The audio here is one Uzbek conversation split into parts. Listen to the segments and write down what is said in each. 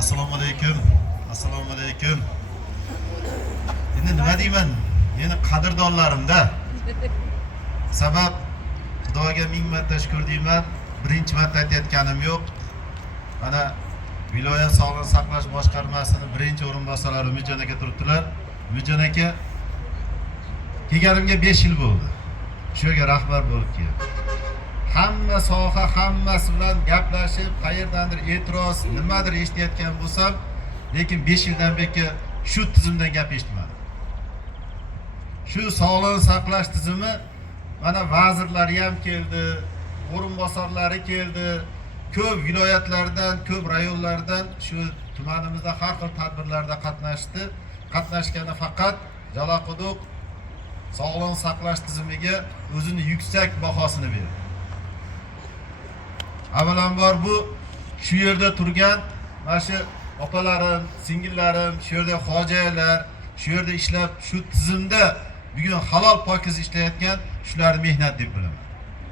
Assalomu alaykum. Assalomu alaykum. Endi nima deyman? Meni qadrdonlarimda. Sabab Xudoga ming marta shukr deyman. Birinchi marta aytayotganim yo'q. Mana viloyat sog'liqni saqlash boshqarmasining birinchi o'rinbosarlari Umidjon aka turibdilar. Umidjon aka kelganimga 5 yil bo'ldi. Shu yerga rahbar bo'lib keldim. Hamma soha hammasi bilan gaplashib, qayerdandir e'tiroz, nimadir eshitayotgan bo'lsam, lekin 5 yildan beri shu tizimdan gap eshitmadim. Shu sog'liqni saqlash tizimi mana vazirlari ham keldi, o'rinbosarlari keldi, ko'p viloyatlardan, ko'p rayonlardan shu tumanimizda har xil tadbirlarda qatnashdi. Qatnashgani faqat Jalaquduq sog'liqni saqlash tizimiga o'zini yuksak bahosini berdi. Avvalambor bu shu yerda turgan mana shu opalarim, singillarim, shu yerda hojilar, shu yerda ishlab, shu tizimda bugun halol pokiz ishlayotgan shular mehnat deb bilaman.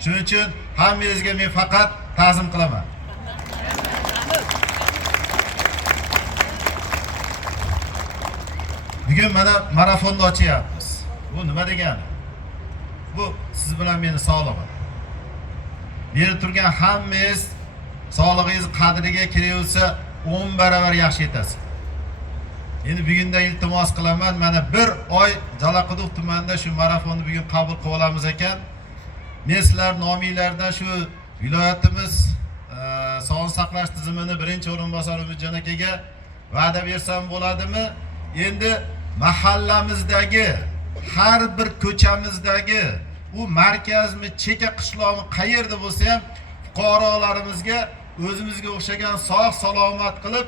Shuning uchun hammangizga men faqat ta'zim qilaman. Bugun mana marafonni ochyapmiz. Bu nima degani? Bu siz bilan meni sog'lig'im. Beri turgan hammangiz sog'lig'ingiz qadriga kiraversa 10 barobar yaxshi yetasiz. Endi bugundan iltimos qilaman, mana 1 oy Jalaquduq tumanida shu marafonni bugun qabul qilib olamiz ekan. Men sizlar nomingizlardan shu viloyatimiz sog'liqni saqlash tizimini birinchi o'rinbosari Umidjon akaga va'da bersam bo'ladimi? Endi mahallamizdagi har bir ko'chamizdagi u markazmi, cheka qishloqmi qayerda bo'lsa ham fuqarolarimizga o'zimizga o'xshagan sog' salomat qilib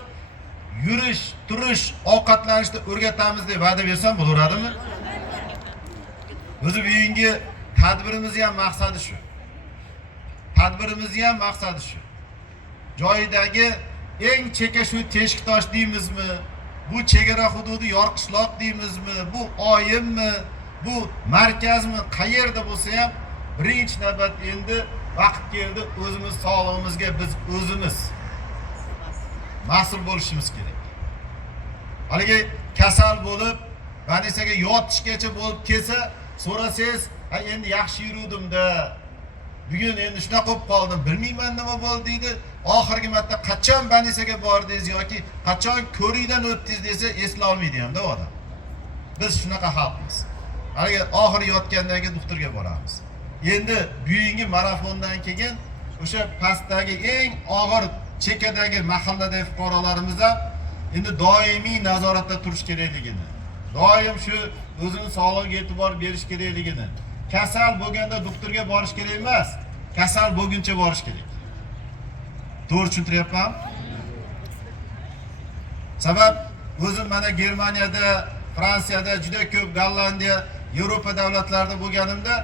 yurish, turish, ovqatlanishni o'rgatamiz deb va'da bersam bo'laveradimi? O'zi bugungi tadbirimizning ham maqsadi shu. Tadbirimizning ham maqsadi shu. Joyidagi eng cheka shu Teshiktosh deymizmi? Bu chegara hududi Yorqishloq deymizmi? Bu oyimmi? Bu markazmi? Qayerda bo'lsa ham birinchi navbat endi vaqt keldi, o'zimiz sog'lig'imizga biz o'zimiz mas'ul bo'lishimiz kerak. Haligi kasal bo'lib, banisaga yotishgacha bo'lib kelsa, so'rasangiz, "Ha, endi yaxshi yuruvdim-da. Bugun endi shunaqa bo'lib qoldim, bilmayman nima bo'ldi" deydi. Oxirgi marta qachon banisaga bordingiz yoki qachon ko'rikdan o'tdingiz desa, esla olmaydi ham-da odam. Biz shunaqa xalqmiz. Haligi oxiri yotgandan keyin doktorga boramiz. Endi bugungi marafondan keyin o'sha pastdagi eng og'ir chekadagi mahalladagi fuqarolarimiz ham endi doimiy nazoratda turish kerakligini, doim shu o'zini sog'lig'iga e'tibor berish kerakligini, kasal bo'lganda doktorga borish kerak emas, kasal bo'lguncha borish kerak. To'g'ri tushuntiryapmanmi? Sabab o'zim mana Germaniyada, Fransiyada, juda ko'p Gollandiya, Yevropa davlatlarida bo'lganimda,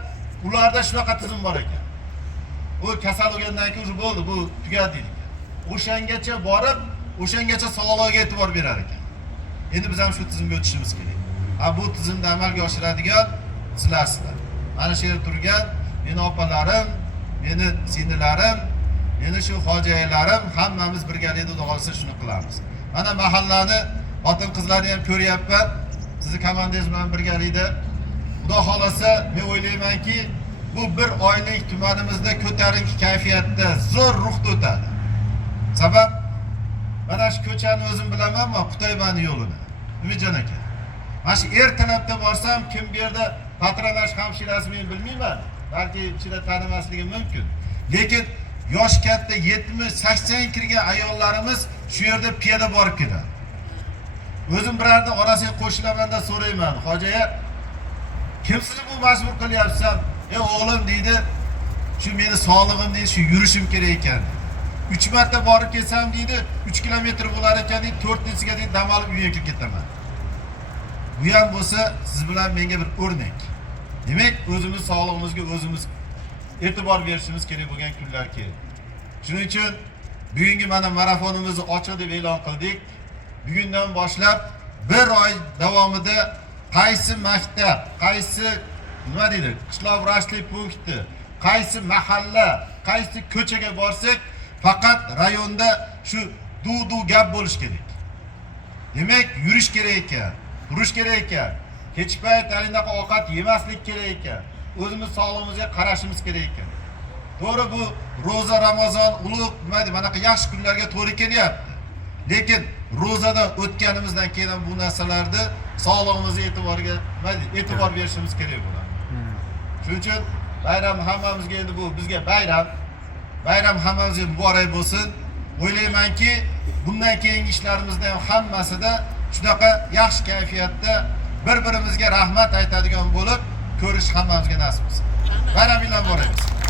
ularda shunaqa tizim bor ekan. U kasal bo'lgandan keyin bo'ldi, bu tugadi deydi. O'shangacha borib, o'shangacha sog'lig'iga e'tibor berar ekan. Endi biz ham shu tizimga o'tishimiz kerak. Bu tizimni amalga oshiradigan sizlarsizlar. Mana shu yerda turgan meni opalarim, meni singillarim, meni shu hojilarim hammamiz birgalikda xudo xolisa shuni qilamiz. Mana mahallani xotin qizlarni ham ko'ryapman. Sizni komandangiz bilan birgalikda xudo xolasa men o'ylaymanki, bu 1 oylik tumanimizda ko'tarinki kayfiyatda zo'r ruhda o'tadi. Sabab mana shu ko'chani o'zim bilamanmi, Qutaybani yo'lini. Umidjon aka. Mana shu ertalabda borsam, kim bu yerda patronaj hamshirasi men bilmayman. Balki ichida tanimasligim mumkin. Lekin yosh katta 70-80 kirgan ayollarimiz shu yerda piyoda borib ketadi. O'zim birarda orasiga qo'shilamanda so'rayman, "Hojiya, kim sizni bu majbur qilyapsan?" O'g'lim deydi, "Shu meni sog'lig'im deydi, shu yurishim kerak ekan. 3 marta borib kelsam deydi, 3 kilometr bo'lar ekan deydi, 4-siga deydi dam olib uyga kirib ketaman." Bu ham bo'lsa, siz bilan menga bir o'rnak. Demak, o'zimiz sog'lig'imizga o'zimiz e'tibor berishimiz kerak bo'lgan kunlar keldi. Shuning uchun bugungi mana marafonimizni ochiq deb e'lon qildik. Bugundan boshlab 1 oy davomida qaysi maktab, qaysi nima deydi, qishloq vrachlik punkti, qaysi mahalla, qaysi ko'chaga borsak, faqat rayonda shu duv gap bo'lish kerak. Demak, yurish kerak ekan, turish kerak ekan. Kechki payt alinaqa ovqat yemaslik kerak ekan. O'zimiz sog'lig'imizga qarashimiz kerak ekan. To'g'ri, bu roza, Ramazon, ulug' nima deb anaqa yaxshi kunlarga to'g'ri kelyapti. Lekin ro'zadan o'tganimizdan keyin ham bu narsalarni sog'lig'imizga e'tibor berishimiz kerak bo'ladi. Shuning uchun bayram hammamizga endi bu bizga bayram hammamizga muborak bo'lsin. O'ylaymanki, bundan keyingi ishlarimizda ham hammasida shunaqa yaxshi kayfiyatda bir-birimizga rahmat aytadigan bo'lib, ko'rish hammamizga nasib bo'lsin. Bayramingiz muborak bo'lsin.